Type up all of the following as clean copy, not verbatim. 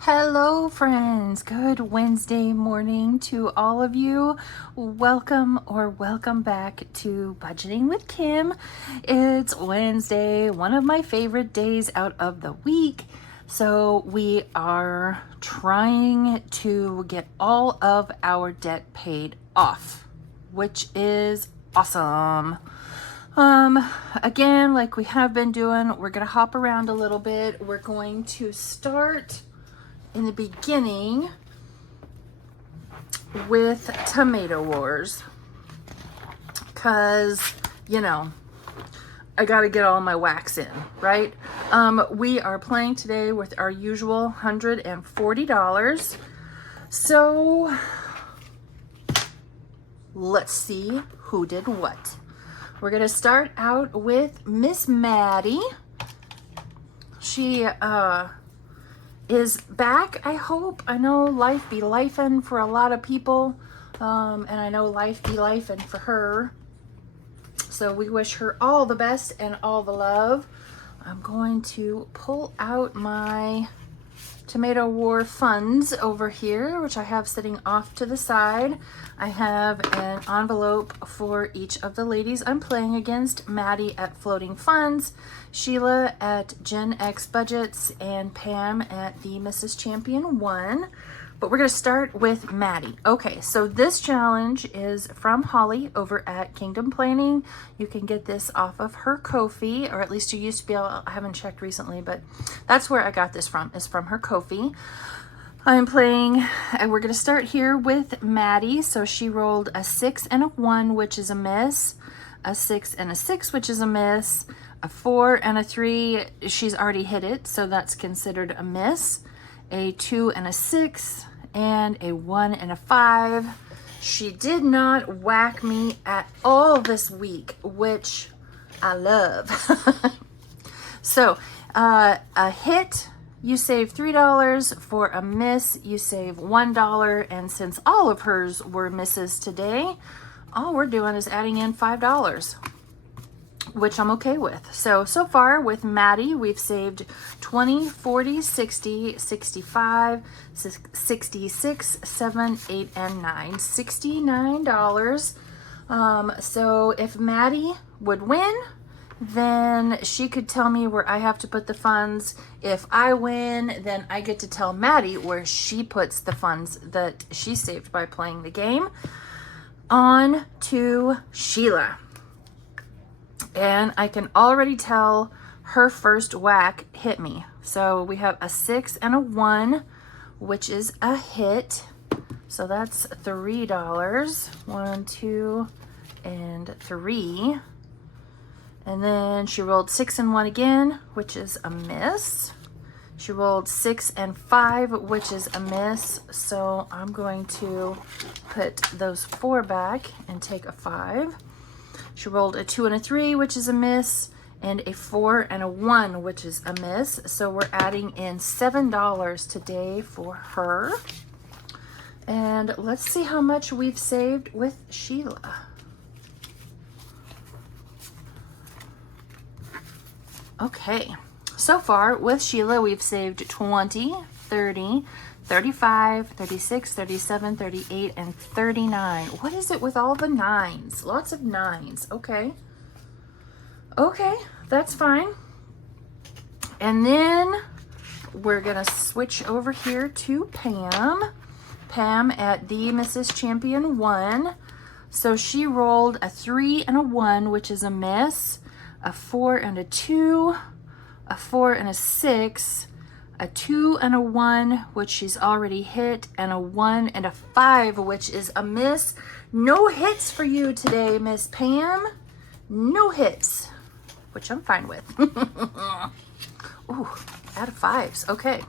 Hello friends, good Wednesday morning to all of you. Welcome back to Budgeting with Kim. It's Wednesday, one of my favorite days out of the week. So we are trying to get all of our debt paid off, which is awesome. Again, like we have been doing, we're gonna hop around a little bit. We're going to start in the beginning with Tomato Wars, because you know I gotta get all my wax in, right? We are playing today with our usual $140. So let's see who did what. We're gonna start out with Miss Maddie. She is back, I hope. I know life be lifing for a lot of people, and I know life be lifing for her. So we wish her all the best and all the love. I'm going to pull out my Tomato War funds over here, which I have sitting off to the side. I have an envelope for each of the ladies I'm playing against. Maddie at Floating Funds, Sheila at Gen X Budgets, and Pam at the Mrs. Champion 1. But we're going to start with Maddie. Okay, so this challenge is from Holly over at Kingdom Planning. You can get this off of her Ko-fi, or at least you used to be able, I haven't checked recently, but that's where I got this from, is from her Ko-fi. I'm playing, and we're going to start here with Maddie. So she rolled a 6 and a 1, which is a miss, a 6 and a 6, which is a miss, a 4 and a 3, she's already hit it, so that's considered a miss, a 2 and a 6, and a 1 and a 5. She did not whack me at all this week, which I love. So a hit, you save $3. For a miss, you save $1. And since all of hers were misses today, all we're doing is adding in $5, which I'm okay with. So far with Maddie, we've saved 20, 40, 60, 65, 66, 7, 8, and 9. $69. So if Maddie would win, then she could tell me where I have to put the funds. If I win, then I get to tell Maddie where she puts the funds that she saved by playing the game. On to Sheila. And I can already tell her first whack hit me. So we have a 6 and a 1, which is a hit. So that's $3. 1, 2, and 3. And then she rolled 6 and 1 again, which is a miss. She rolled 6 and 5, which is a miss. So I'm going to put those 4 back and take a 5. She rolled a 2 and a 3, which is a miss, and a 4 and a 1, which is a miss. So we're adding in $7 today for her. And let's see how much we've saved with Sheila. Okay, so far with Sheila, we've saved 20, 30, 35, 36, 37, 38, and 39. What is it with all the 9s? Lots of 9s. Okay. Okay, that's fine. And then we're going to switch over here to Pam. Pam at the Mrs. Champion 1. So she rolled a 3 and a 1, which is a miss, a 4 and a 2, a 4 and a 6, a 2 and a 1, which she's already hit, and a 1 and a 5, which is a miss. No hits for you today, Miss Pam. No hits, which I'm fine with. Ooh, out of 5s. Okay.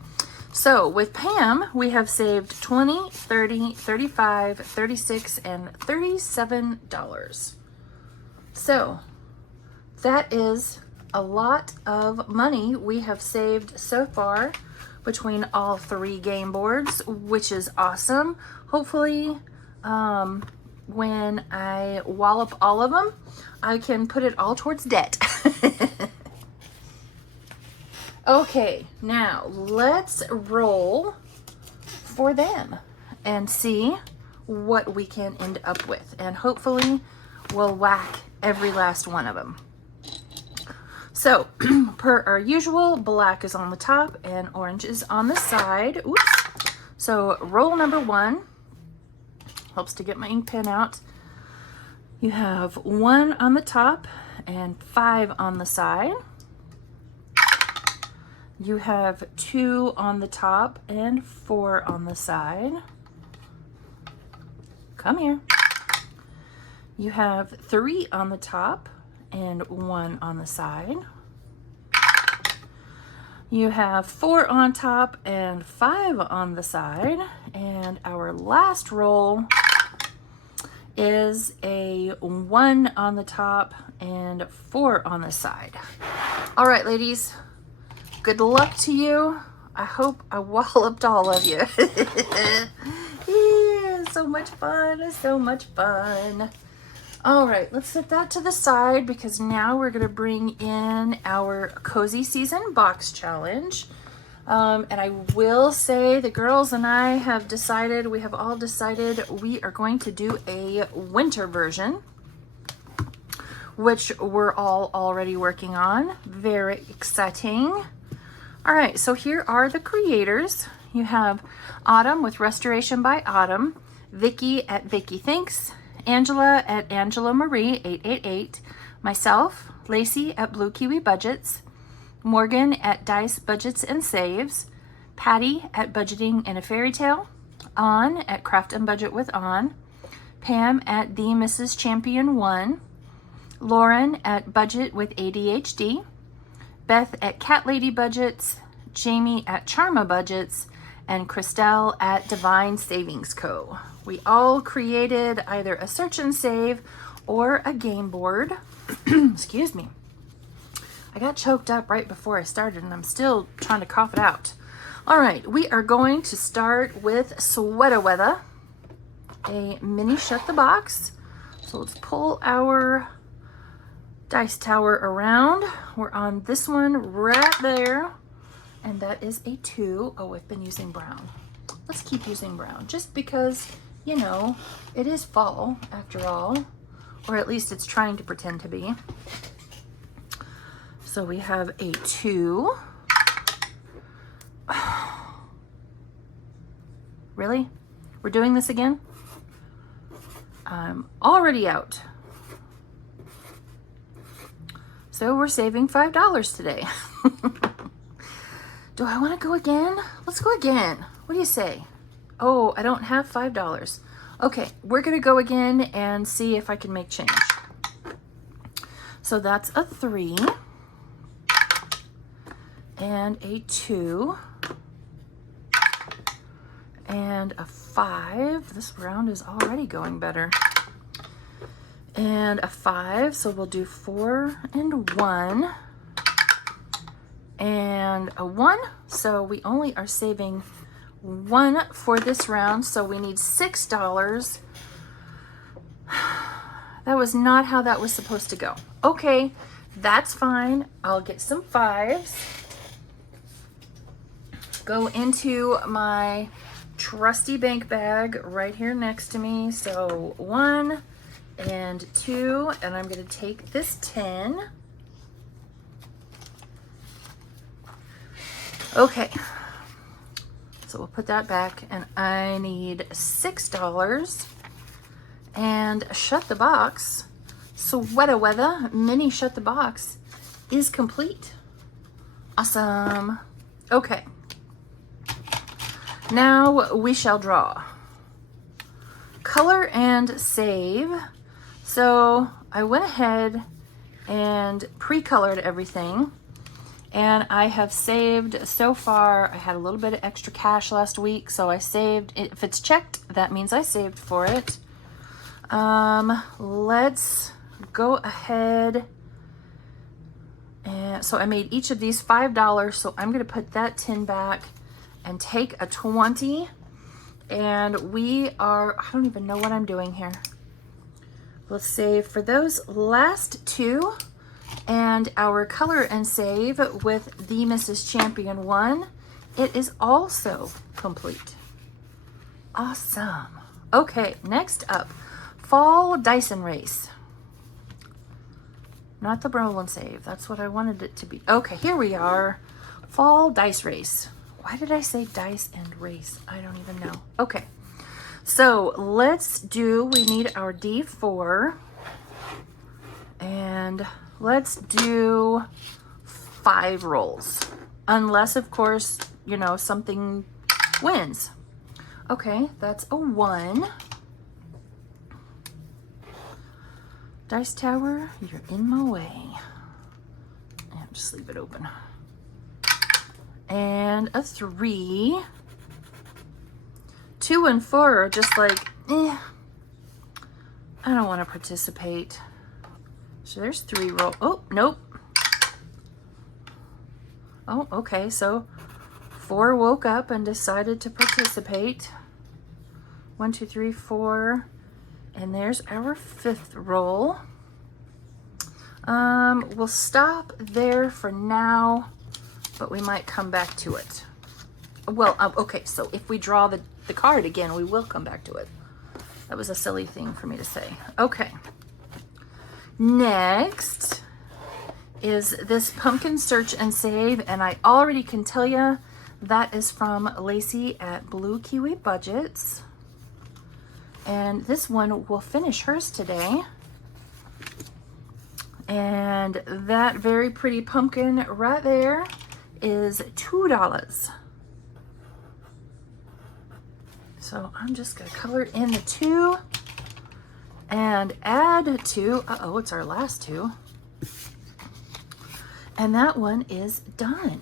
So with Pam, we have saved 20, 30, 35, 36, and $37. So that is a lot of money we have saved so far between all 3 game boards, which is awesome. Hopefully, when I wallop all of them, I can put it all towards debt. Okay, now let's roll for them and see what we can end up with. And hopefully we'll whack every last one of them. So, per our usual, black is on the top and orange is on the side. Oops. So, roll number 1. Helps to get my ink pen out. You have 1 on the top and 5 on the side. You have 2 on the top and 4 on the side. Come here. You have 3 on the top and 1 on the side. You have 4 on top and 5 on the side. And our last roll is a 1 on the top and 4 on the side. All right, ladies. Good luck to you. I hope I walloped all of you. Yeah, so much fun, so much fun. All right, let's set that to the side because now we're gonna bring in our Cozy Season Box Challenge. And I will say the girls and I have decided, we have all decided we are going to do a winter version, which we're all already working on. Very exciting. All right, so here are the creators. You have Autumn with Restoration by Autumn, Vicky at Vicky Thinks, Angela at Angela Marie 888, myself, Lacey at Blue Kiwi Budgets, Morgan at Dice Budgets and Saves, Patty at Budgeting in a Fairy Tale, On at Craft and Budget with On, Pam at The Mrs. Champion 1, Lauren at Budget with ADHD, Beth at Cat Lady Budgets, Jamie at Charma Budgets, and Christelle at Divine Savings Co. We all created either a search and save or a game board. Excuse me. I got choked up right before I started and I'm still trying to cough it out. All right, we are going to start with Sweater Weather, a mini Shut the Box. So let's pull our dice tower around. We're on this one right there, and that is a 2. Oh, I've been using brown. Let's keep using brown just because, you know, it is fall after all, or at least it's trying to pretend to be. So we have a 2. Really? We're doing this again? I'm already out. So we're saving $5 today. Do I want to go again? Let's go again. What do you say? Oh, I don't have $5. Okay, we're going to go again and see if I can make change. So that's a 3 and a 2 and a 5. This round is already going better. And a 5, so we'll do 4 and 1 and a 1. So we only are saving 1 for this round, so we need $6. That was not how that was supposed to go. Okay, that's fine. I'll get some 5s. Go into my trusty bank bag right here next to me. So 1 and 2, and I'm going to take this 10. Okay, so we'll put that back, and I need $6 and Shut the Box. Sweater Weather mini Shut the Box is complete. Awesome. Okay, now we shall draw. Color and save. So I went ahead and pre-colored everything, and I have saved so far. I had a little bit of extra cash last week, so I saved. If it's checked, that means I saved for it. Let's go ahead. And so I made each of these $5, so I'm going to put that 10 back and take a 20. And we are, I don't even know what I'm doing here. We'll save for those last two, and our color and save with the Mrs. Champion one. It is also complete. Awesome. Okay, next up, Fall Dyson Race. Not the roll and save. That's what I wanted it to be. Okay, here we are. Fall Dice Race. Why did I say dice and race? I don't even know. Okay, so let's do, we need our D4. And let's do 5 rolls. Unless, of course, you know, something wins. Okay, that's a 1. Dice Tower, you're in my way. And just leave it open. And a 3. 2 and 4 are just like, I don't want to participate. So there's 3 roll. Oh, nope. Oh, okay, so 4 woke up and decided to participate. 1, 2, 3, 4. And there's our 5th roll. We'll stop there for now, but we might come back to it. Well, okay, so if we draw the card again, we will come back to it. That was a silly thing for me to say. Okay. Next is this Pumpkin Search and Save, and I already can tell you that is from Lacey at Blue Kiwi Budgets. And this one will finish hers today. And that very pretty pumpkin right there is $2. So I'm just gonna color in the 2 and add 2. Uh-oh, it's our last 2. And that one is done.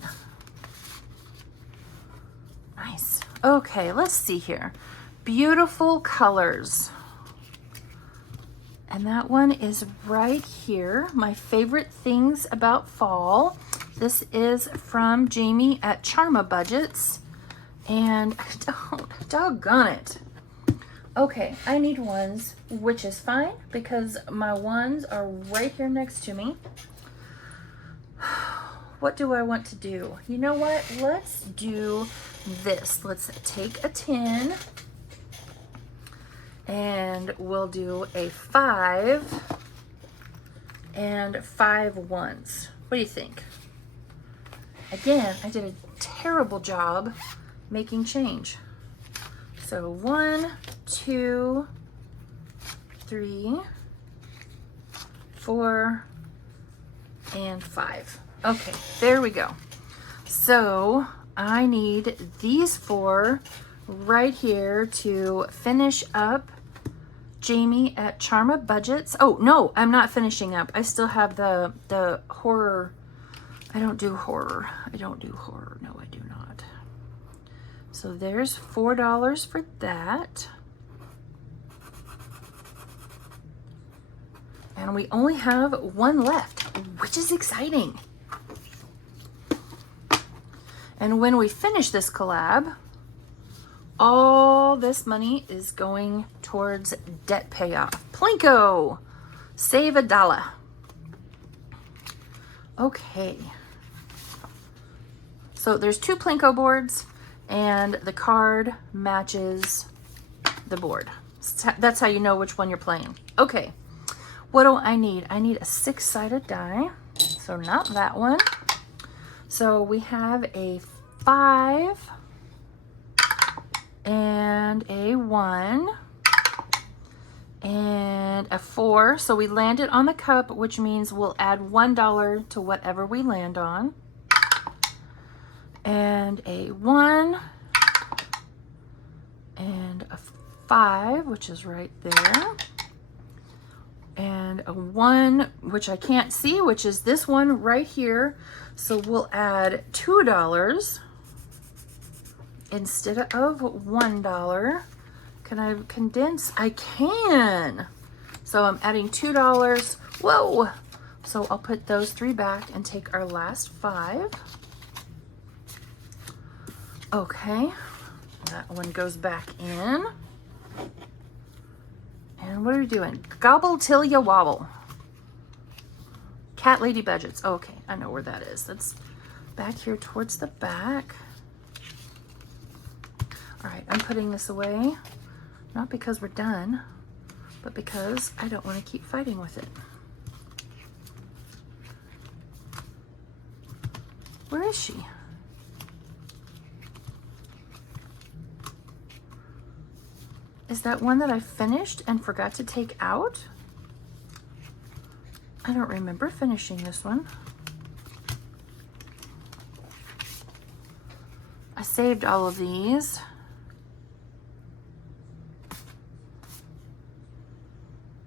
Nice. Okay, let's see here. Beautiful colors. And that one is right here. My favorite things about fall. This is from Jamie at Charma Budgets. And doggone it. Okay, I need ones, which is fine because my ones are right here next to me. What do I want to do? You know what? Let's do this. Let's take a 10. And we'll do a 5 and 5 ones. What do you think? Again, I did a terrible job making change. So 1, 2, 3, 4, and 5. Okay, there we go. So I need these 4 right here to finish up Jamie at Charma Budgets. Oh, no, I'm not finishing up. I still have the horror. I don't do horror. I don't do horror. No, I do not. So there's $4 for that. And we only have 1 left, which is exciting. And when we finish this collab, all this money is going towards debt payoff. Plinko, save $1. Okay. So there's 2 Plinko boards and the card matches the board. That's how you know which one you're playing. Okay. What do I need? I need a 6-sided die. So not that one. So we have a 5 and a 1 and a 4. So we landed on the cup, which means we'll add $1 to whatever we land on. And a 1 and a 5, which is right there. And a 1, which I can't see, which is this one right here. So we'll add $2 instead of $1. Can I condense? I can. So I'm adding $2. Whoa. So I'll put those 3 back and take our last 5. Okay. That one goes back in. And what are we doing? Gobble till ya wobble. Cat Lady Budgets. Okay, I know where that is. That's back here towards the back. All right, I'm putting this away. Not because we're done, but because I don't want to keep fighting with it. Where is she? Is that one that I finished and forgot to take out? I don't remember finishing this one. I saved all of these.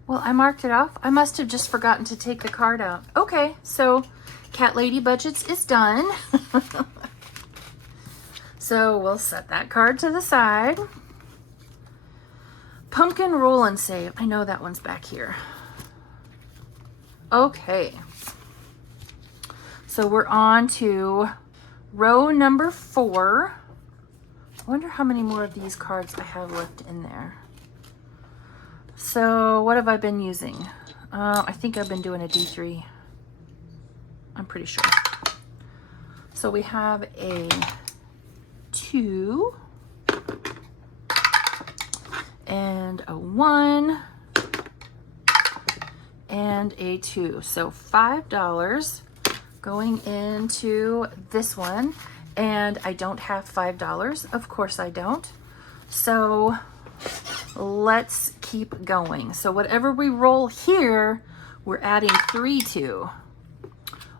Well, I marked it off. I must have just forgotten to take the card out. Okay, so Cat Lady Budgets is done. So we'll set that card to the side. Pumpkin Roll and Save. I know that one's back here. Okay. So we're on to row number 4. I wonder how many more of these cards I have left in there. So what have I been using? I think I've been doing a D3. I'm pretty sure. So we have a 2 and a 1 and a 2. So $5 going into this one. And I don't have $5. Of course I don't. So let's keep going. So whatever we roll here, we're adding 3 to.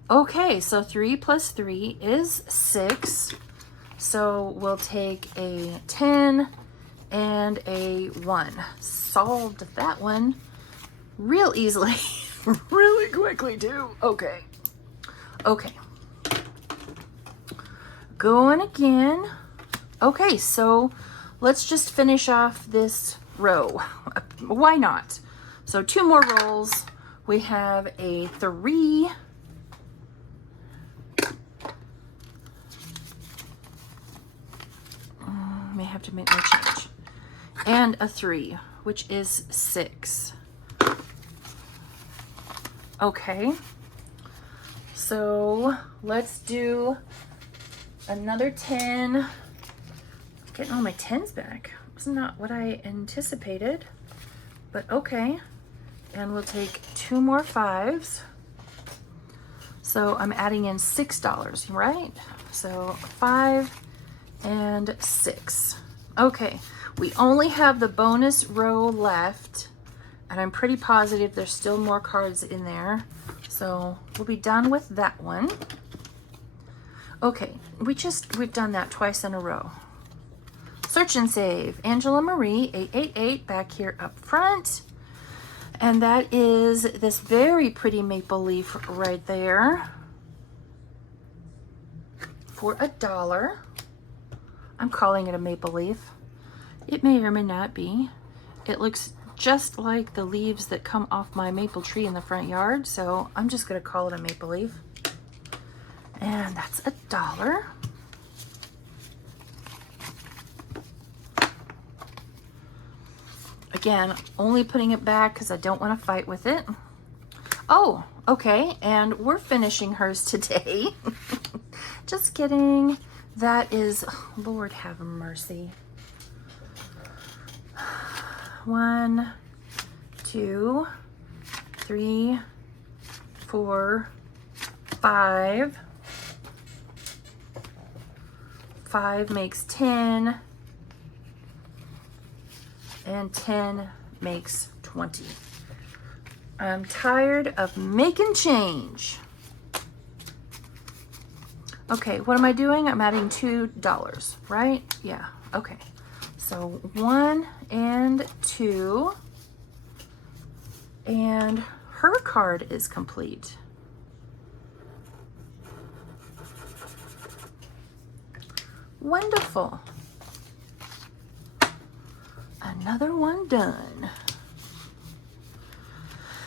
Okay, so 3 plus 3 is 6. So we'll take a 10 and a 1. Solved that one real easily, really quickly too. Okay. Okay. Going again. Okay, so let's just finish off this row. Why not? So 2 more rolls. We have a 3. May have to make my change. And a 3, which is 6. Okay. So let's do another 10. Getting all my 10s back. It's not what I anticipated, but okay. And we'll take 2 more 5s. So I'm adding in $6, right? So 5 and 6. Okay, we only have the bonus row left, and I'm pretty positive there's still more cards in there. So we'll be done with that one. Okay, we've done that twice in a row. Search and Save, Angela Marie, 888, back here up front. And that is this very pretty maple leaf right there for $1. I'm calling it a maple leaf. It may or may not be. It looks just like the leaves that come off my maple tree in the front yard, so I'm just gonna call it a maple leaf. And that's $1. Again, only putting it back because I don't want to fight with it. Oh, okay, and we're finishing hers today. Just kidding. That is, Lord have mercy. 1, 2, 3, 4, 5. 5 makes 10. And 10 makes 20. I'm tired of making change. Okay, what am I doing? I'm adding $2, right? Yeah, okay. So 1 and 2. And her card is complete. Wonderful. Another one done.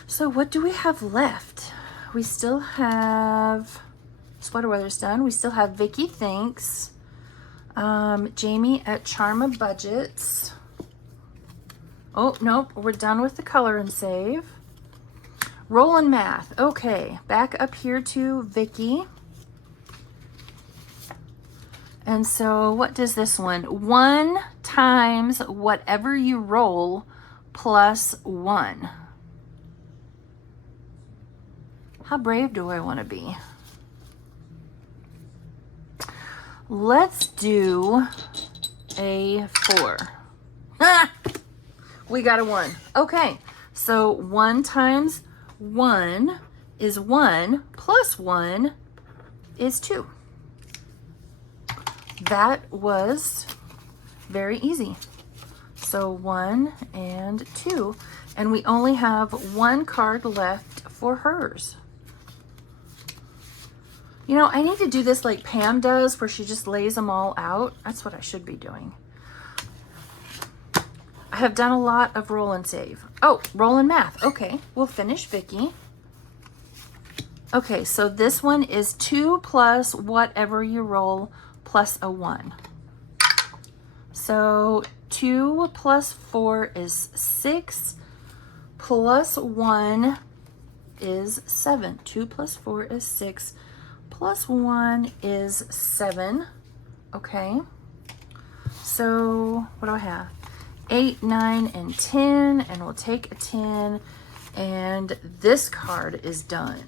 So what do we have left? We still have Sweater Weather's done. We still have Vicky Thanks. Jamie at Charma Budgets. Oh, nope, we're done with the color and save. Roll and math. Okay, back up here to Vicky. And so what does this one? 1 times whatever you roll plus 1. How brave do I want to be? Let's do a 4. Ah, we got a 1. Okay, so 1 times 1 is 1 plus 1 is 2. That was very easy. So 1 and 2. And we only have 1 card left for hers. You know, I need to do this like Pam does, where she just lays them all out. That's what I should be doing. I have done a lot of roll and save. Oh, roll and math. Okay, we'll finish Vicky. Okay, so this one is 2 plus whatever you roll plus a 1. So 2 plus 4 is 6, plus 1 is 7. 2 plus 4 is 6, plus 1 is 7. Okay, so what do I have? 8, 9, and 10, and we'll take a 10, and this card is done.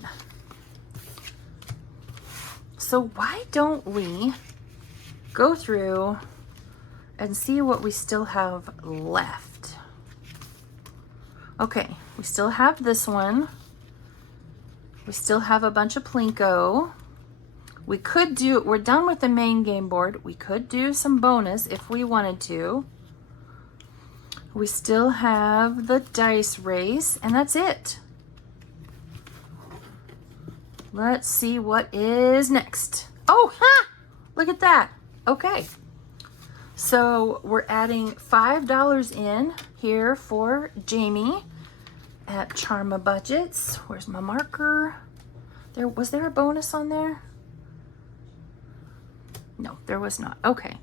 So why don't we go through and see what we still have left? Okay, we still have this one. We still have a bunch of Plinko. We could do, we're done with the main game board. We could do some bonus if we wanted to. We still have the dice race, and that's it. Let's see what is next. Oh, ha! Look at that. Okay. So we're adding $5 in here for Jamie at Charma Budgets. Where's my marker? Was there a bonus on there? No, there was not. Okay.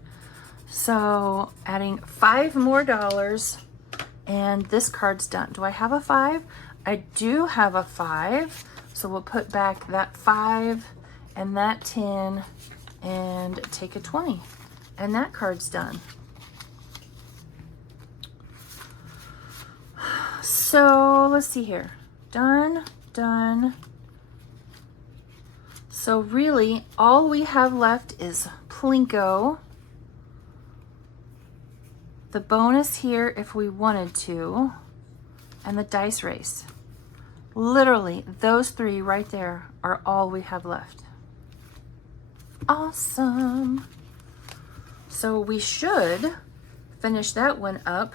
So adding $5 more, and this card's done. Do I have a 5? I do have a 5. So we'll put back that 5 and that 10 and take a 20. And that card's done. So let's see here. Done, done. So really, all we have left is Plinko. The bonus here if we wanted to, and the dice race. Literally, those 3 right there are all we have left. Awesome. So we should finish that one up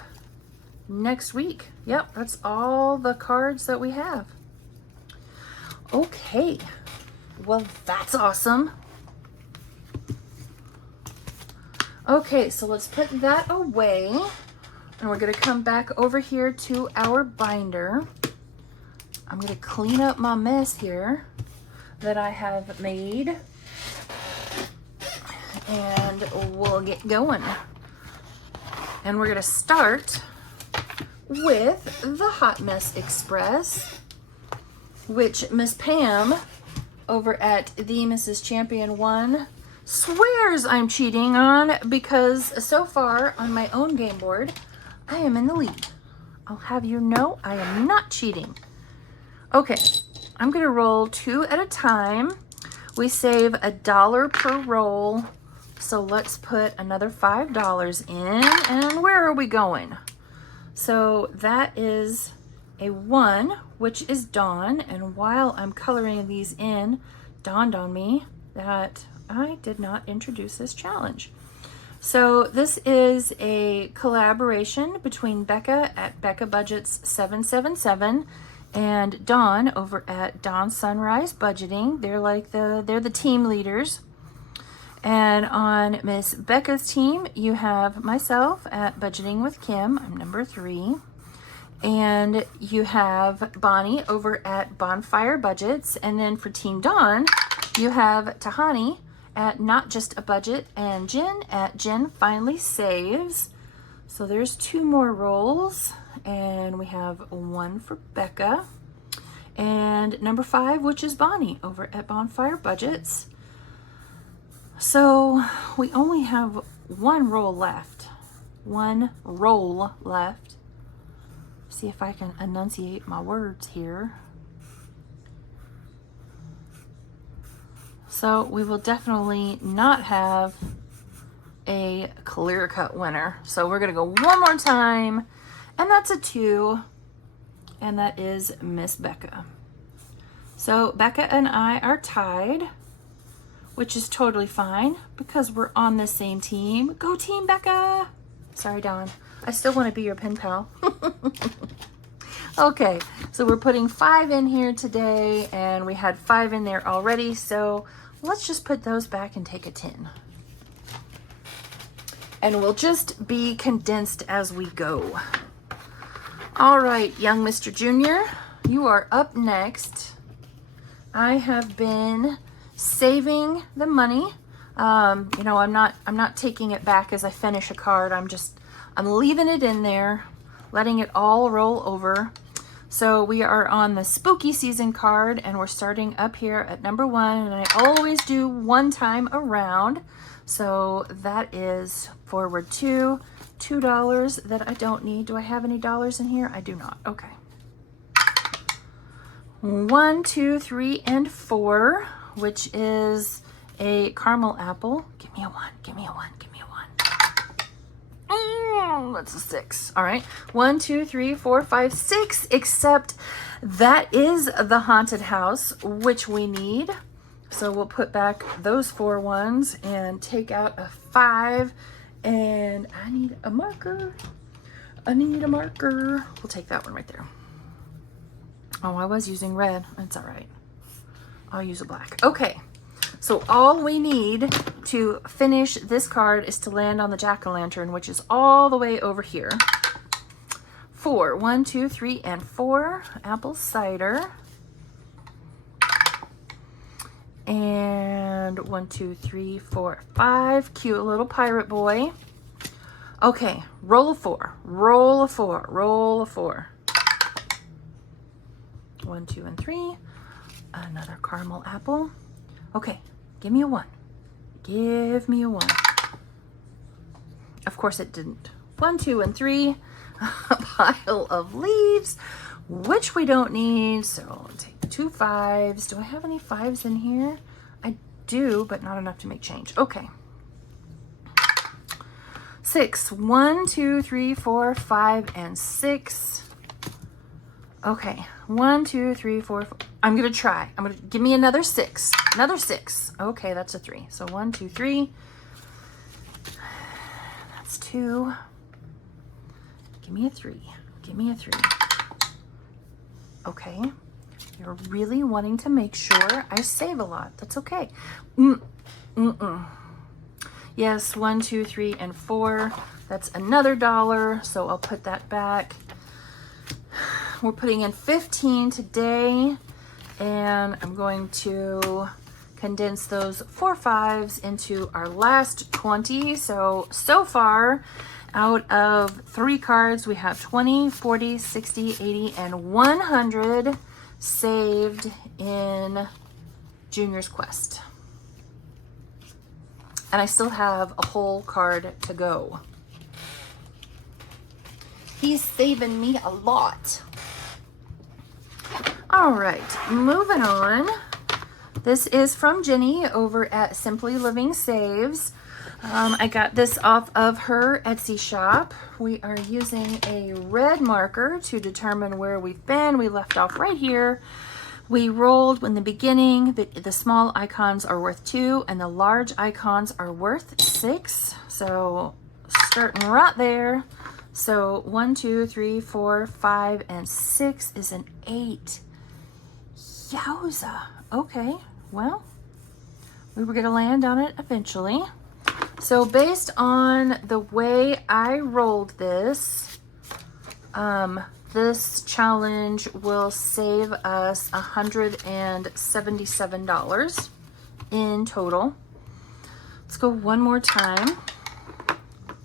next week. Yep, that's all the cards that we have. Okay, well, that's awesome. Okay, so let's put that away, and we're gonna come back over here to our binder. I'm gonna clean up my mess here that I have made, and we'll get going. And we're gonna start with the Hot Mess Express, which Miss Pam over at the Mrs. Champion 1 swears I'm cheating on, because so far on my own game board, I am in the lead. I'll have you know I am not cheating. Okay, I'm gonna roll 2 at a time. We save $1 per roll. So let's put another $5 in, and where are we going? So that is a 1, which is Dawn, and while I'm coloring these in, dawned on me that I did not introduce this challenge. So this is a collaboration between Becca at Becca Budgets 777 and Dawn over at Dawn Sunrise Budgeting. They're the team leaders. And on Miss Becca's team, you have myself at Budgeting with Kim. I'm number 3. And you have Bonnie over at Bonfire Budgets. And then for Team Dawn, you have Tahani at Not Just a Budget and Jen at Jen Finally Saves. So there's 2 more rolls. and we have 1 for Becca, and number 5, which is Bonnie over at Bonfire Budgets. So we only have 1 roll left. 1 roll left. See if I can enunciate my words here. So we will definitely not have a clear cut winner. So we're gonna go one more time, and that's a 2, and that is Miss Becca. So Becca and I are tied, which is totally fine because we're on the same team. Go team Becca! Sorry, Dawn. I still want to be your pen pal. Okay, so we're putting 5 in here today, and we had 5 in there already, so let's just put those back and take a 10. And we'll just be condensed as we go. All right, young Mr. Junior, you are up next. I have been saving the money. You know, I'm not taking it back as I finish a card. I'm leaving it in there, letting it all roll over. So we are on the spooky season card, and we're starting up here at number 1, and I always do 1 time around. So that is forward $2 that I don't need. Do I have any dollars in here? I do not. Okay. 1, 2, 3, and 4, which is a caramel apple. Give me a 1, give me a 1, give me a 1. That's a 6. All right. 1, 2, 3, 4, 5, 6, except that is the haunted house, which we need. So we'll put back those 4 ones and take out a 5, and I need a marker. I need a marker. We'll take that one right there. Oh, I was using red. That's all right. I'll use a black. Okay. So all we need to finish this card is to land on the jack-o'-lantern, which is all the way over here. 4. 1, 2, 3, and 4. Apple cider. And 1, 2, 3, 4, 5. Cute little pirate boy. Okay, roll a 4. Roll a 4. Roll a 4. 1, 2, and 3. Another caramel apple. Okay, give me a 1. Give me a 1. Of course it didn't. 1, 2, and 3. A pile of leaves, which we don't need. So I'll take 2 5s. Do I have any 5s in here? I do, but not enough to make change. Okay. 6. 1, 2, 3, 4, 5, and 6. Okay. 1, 2, 3, 4, 4. I'm gonna try. Give me another 6. Another 6. Okay, that's a 3. So 1, 2, 3. That's 2. Give me a 3. Give me a 3. Okay. You're really wanting to make sure I save a lot. That's okay. Yes, 1, 2, 3, and 4. That's another $1. So I'll put that back. We're putting in 15 today, and I'm going to condense those 4 5s into our last 20. So far, out of 3 cards, we have 20, 40, 60, 80, and 100 saved in Junior's Quest. And I still have a whole card to go. He's saving me a lot. All right, moving on. This is from Jenny over at Simply Living Saves. I got this off of her Etsy shop. We are using a red marker to determine where we've been. We left off right here. We rolled in the beginning. The small icons are worth 2 and the large icons are worth 6. So starting right there. So 1, 2, 3, 4, 5, and 6 is an 8. Yowza. Okay, well, we were going to land on it eventually. So based on the way I rolled this, this challenge will save us $177 in total. Let's go one more time.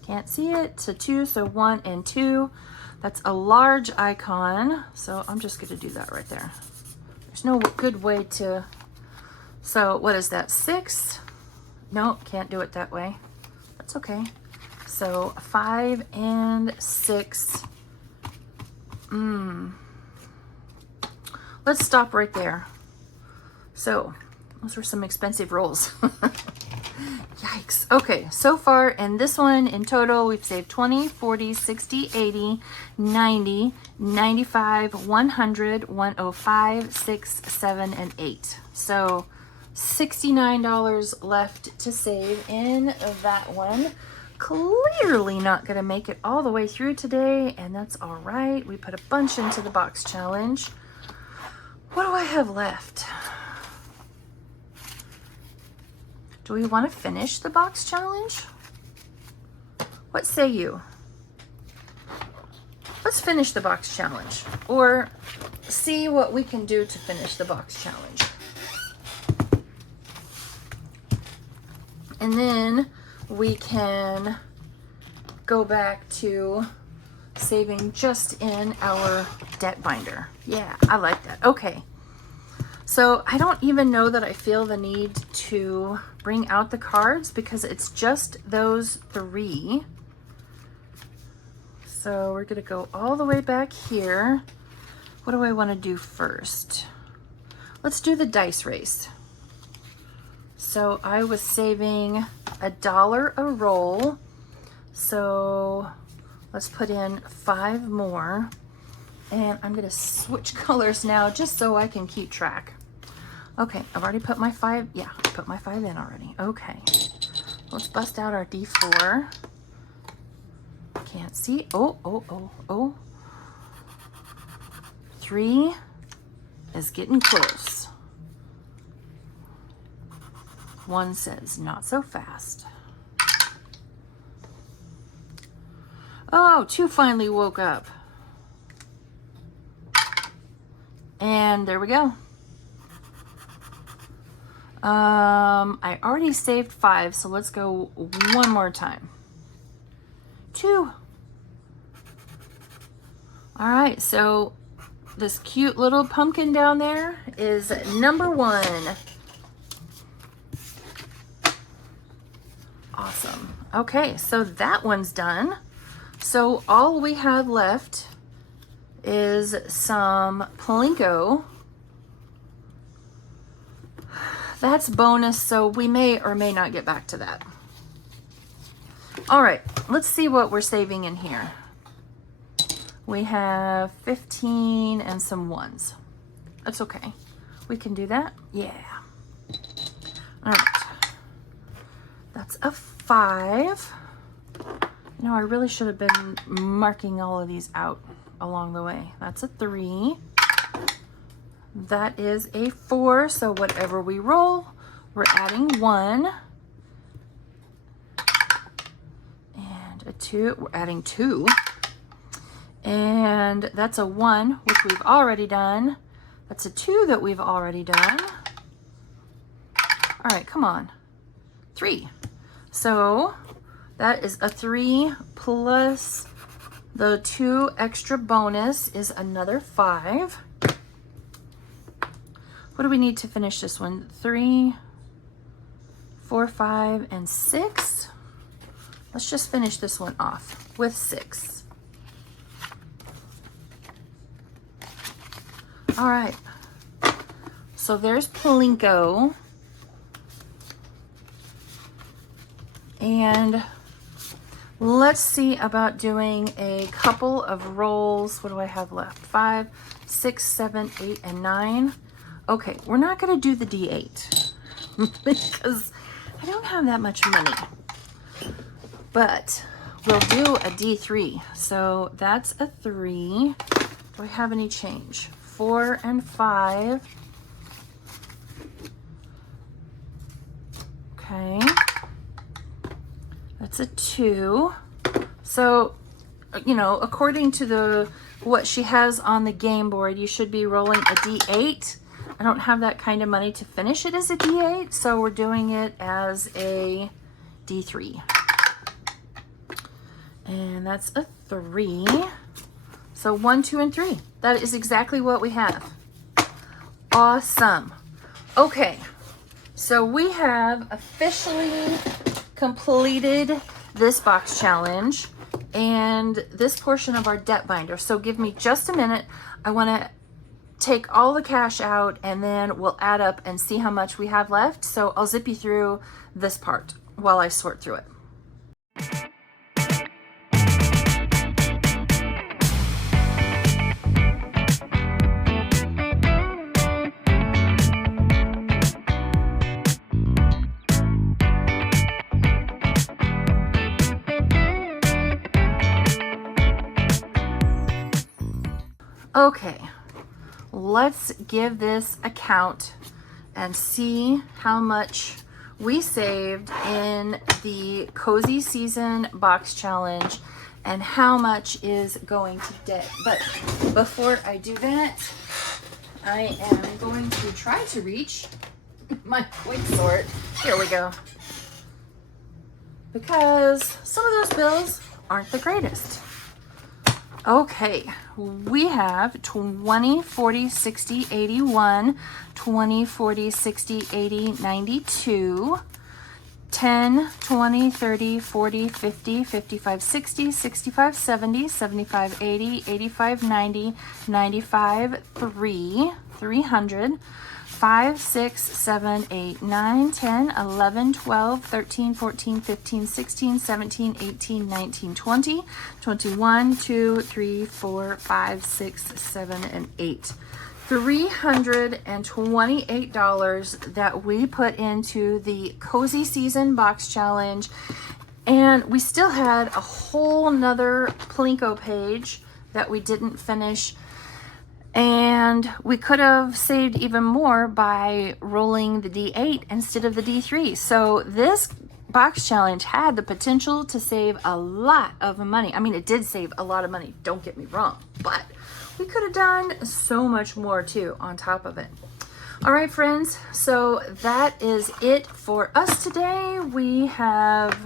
Can't see it. So 2, so 1 and 2. That's a large icon, so I'm just going to do that right there. There's no good way to, so what is that, 6? No, can't do it that way. That's okay. So 5 and 6. Let's stop right there. So those were some expensive rolls. Yikes. Okay, so far in this one, in total, we've saved 20, 40, 60, 80, 90, 95, 100, 105, 6, 7, and 8. So $69 left to save in that one. Clearly not going to make it all the way through today, and that's all right. We put a bunch into the box challenge. What do I have left? Do we want to finish the box challenge? What say you? Let's finish the box challenge, or see what we can do to finish the box challenge. And then we can go back to saving just in our debt binder. Yeah, I like that. Okay. So I don't even know that I feel the need to bring out the cards because it's just those 3. So we're going to go all the way back here. What do I want to do first? Let's do the dice race. So I was saving $1 a roll. So let's put in 5 more. And I'm going to switch colors now just so I can keep track. Okay, I've already put my 5. Yeah, I put my 5 in already. Okay, let's bust out our D4. Can't see. Oh. 3 is getting close. 1 says, not so fast. Oh, 2 finally woke up. And there we go. I already saved 5, so let's go one more time. 2. All right, so this cute little pumpkin down there is number 1. Awesome. Okay, so that one's done. So all we have left is some Plinko. That's bonus, so we may or may not get back to that. All right, let's see what we're saving in here. We have 15 and some 1s. That's okay. We can do that. Yeah. All right. That's a 5. You know, I really should have been marking all of these out along the way. That's a 3. That is a 4, so whatever we roll, we're adding 1. And a 2, we're adding 2. And that's a 1, which we've already done. That's a 2 that we've already done. All right, come on. 3. So that is a 3 plus the 2 extra bonus is another 5. What do we need to finish this one? 3, 4, 5, and 6. Let's just finish this one off with 6. All right. So there's Plinko. And let's see about doing a couple of rolls. What do I have left? 5, 6, 7, 8, and 9. Okay, we're not going to do the D8 because I don't have that much money. But we'll do a D3. So that's a 3. Do I have any change? 4 and 5. Okay. That's a 2. So, you know, according to what she has on the game board, you should be rolling a D8. I don't have that kind of money to finish it as a D8, so we're doing it as a D3. And that's a 3. So 1, 2, and 3. That is exactly what we have. Awesome. Okay, so we have officially completed this box challenge and this portion of our debt binder. So give me just a minute. I want to take all the cash out and then we'll add up and see how much we have left. So I'll zip you through this part while I sort through it. Okay, let's give this a count and see how much we saved in the Cozy Season Box Challenge and how much is going to debt. But before I do that, I am going to try to reach my quick sort. Here we go. Because some of those bills aren't the greatest. Okay, we have 20, 40, 60, 81, 20, 40, 60, 80, 92, 10, 20, 30, 40, 50, 55, 60, 65, 70, 75, 80, 85, 90, 95, 300, 5, 6, 7, 8, 9, 10, 11, 12, 13, 14, 15, 16, 17, 18, 19, 20, 21, 2, 3, 4, 5, 6, 7, and 8. $328 that we put into the Cozy Season Box Challenge. And we still had a whole nother Plinko page that we didn't finish. And we could have saved even more by rolling the D8 instead of the D3. So this box challenge had the potential to save a lot of money. I mean, it did save a lot of money, don't get me wrong, but we could have done so much more too on top of it. All right, friends, so that is it for us today. We have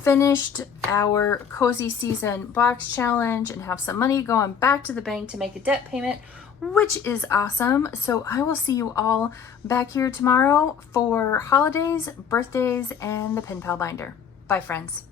finished our Cozy Season Box Challenge and have some money going back to the bank to make a debt payment, which is awesome. So I will see you all back here tomorrow for holidays, birthdays, and the Pen Pal Binder. Bye, friends.